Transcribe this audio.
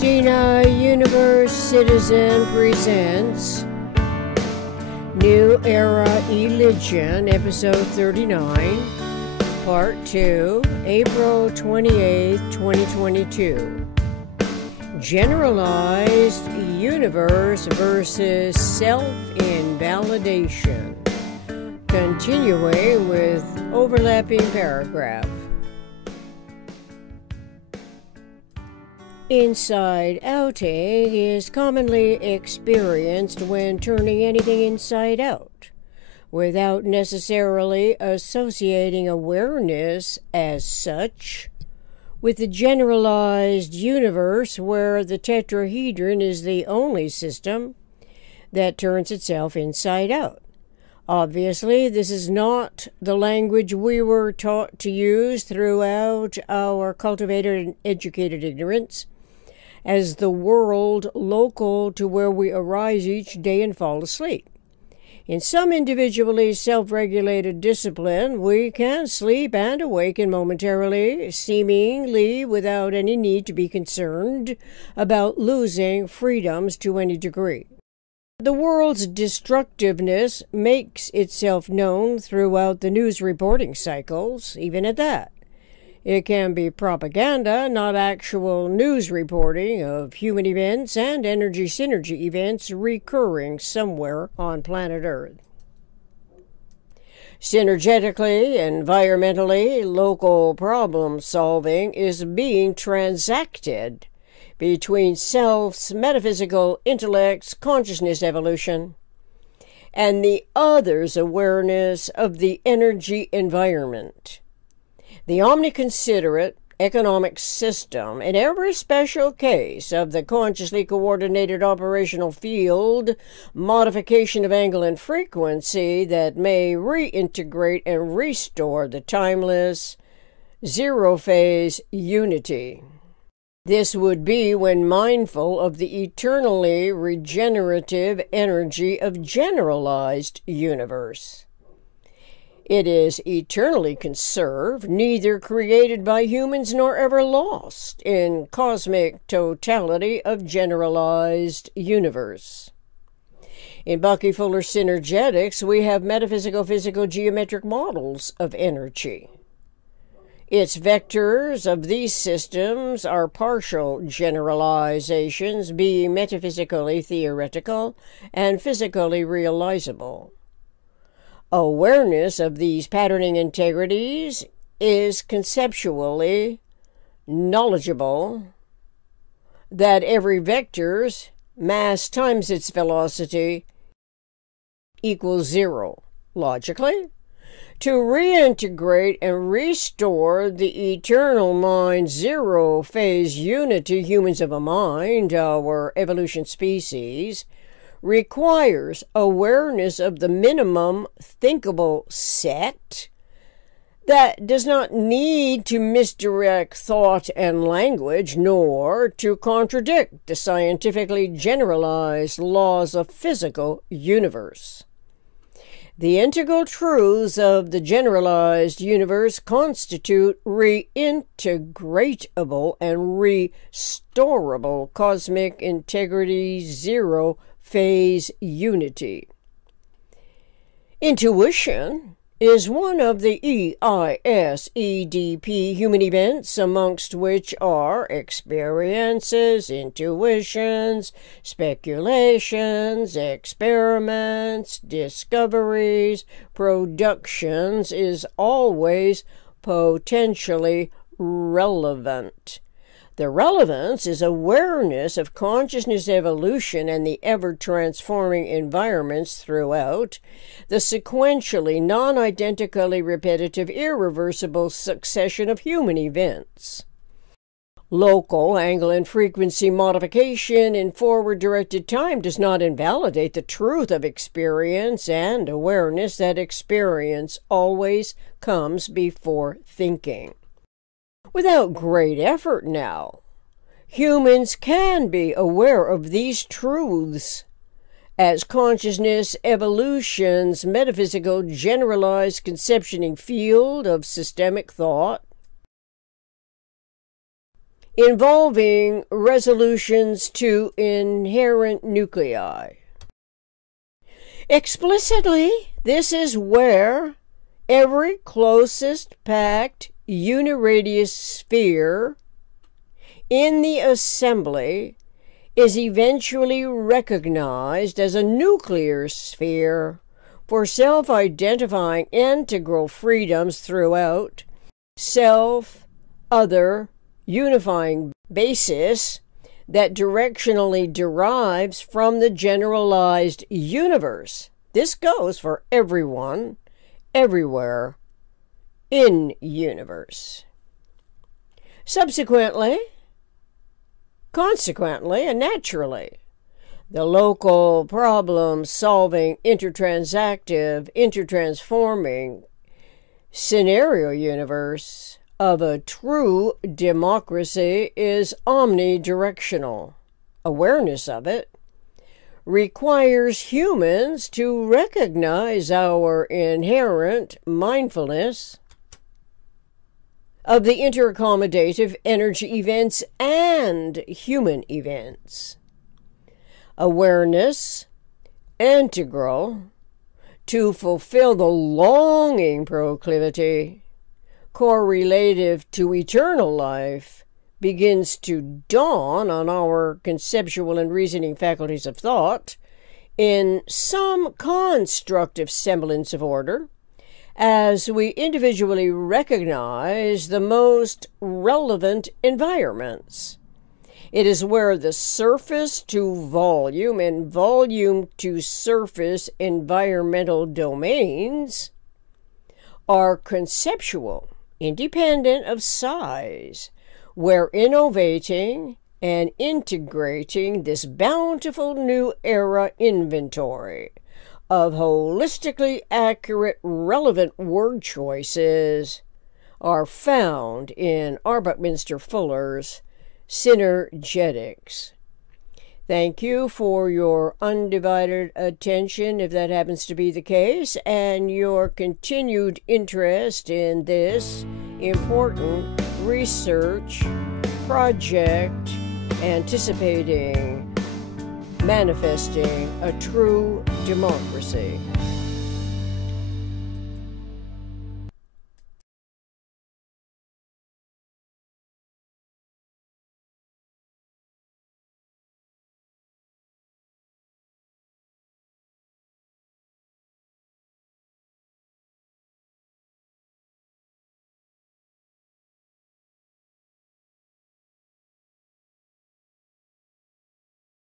Dina Universe Citizen presents New Era Religion, Episode 39, Part 2, April 28, 2022. Generalized Universe versus Self-Invalidation. Continuing with overlapping paragraph. Inside-outing is commonly experienced when turning anything inside out, without necessarily associating awareness as such with the generalized universe where the tetrahedron is the only system that turns itself inside out. Obviously, this is not the language we were taught to use throughout our cultivated and educated ignorance, as the world local to where we arise each day and fall asleep. In some individually self-regulated discipline, we can sleep and awaken momentarily, seemingly without any need to be concerned about losing freedoms to any degree. The world's destructiveness makes itself known throughout the news reporting cycles, even at that. It can be propaganda, not actual news reporting of human events and energy synergy events recurring somewhere on planet Earth. Synergetically-environmentally, local problem solving is being transacted between self's metaphysical intellect's consciousness evolution and the other's awareness of the energy environment. The omniconsiderate economic system, in every special case of the consciously coordinated operational field modification of angle and frequency that may reintegrate and restore the timeless zerophase unity. This would be when mindful of the eternally regenerative energy of generalized universe. It is eternally conserved, neither created by humans nor ever lost in cosmic totality of generalized universe. In Bucky Fuller's Synergetics, we have metaphysical-physical geometric models of energy. Its vectors of these systems are partial generalizations, being metaphysically theoretical and physically realizable. Awareness of these patterning integrities is conceptually knowledgeable that every vector's mass times its velocity equals zero. Logically, to reintegrate and restore the eternal mind zero-phase unity, humans of a mind, our evolution species, requires awareness of the minimum thinkable set that does not need to misdirect thought and language, nor to contradict the scientifically generalized laws of physical universe. The integral truths of the generalized universe constitute reintegratable and restorable cosmic integrity zero-phase unity. Intuition is one of the EISEDP human events, amongst which are experiences, intuitions, speculations, experiments, discoveries, productions, is always potentially relevant. The relevance is awareness of consciousness evolution and the ever-transforming environments throughout the sequentially, non-identically repetitive, irreversible succession of human events. Local angle and frequency modification in forward-directed time does not invalidate the truth of experience and awareness that experience always comes before thinking. Without great effort now, humans can be aware of these truths as consciousness evolution's metaphysical generalized conceptioning field of systemic thought involving resolutions to inherent nuclei. Explicitly, this is where every closest packed uniradius sphere in the assembly is eventually recognized as a nuclear sphere for self-identifying integral freedoms throughout self-other unifying basis that directionally derives from the generalized universe. This goes for everyone, everywhere, in universe. Subsequently, consequently, and naturally, the local problem-solving, intertransactive, intertransforming scenario universe of a true democracy is omnidirectional. Awareness of it requires humans to recognize our inherent mindfulness of the interaccommodative energy events and human events. Awareness, integral, to fulfill the longing proclivity, correlative to eternal life, begins to dawn on our conceptual and reasoning faculties of thought in some constructive semblance of order, as we individually recognize the most relevant environments. It is where the surface to volume and volume to surface environmental domains are conceptual, independent of size, where innovating and integrating this bountiful new era inventory of holistically accurate, relevant word choices are found in R. Buckminster Fuller's Synergetics. Thank you for your undivided attention, if that happens to be the case, and your continued interest in this important research project anticipating manifesting a true democracy.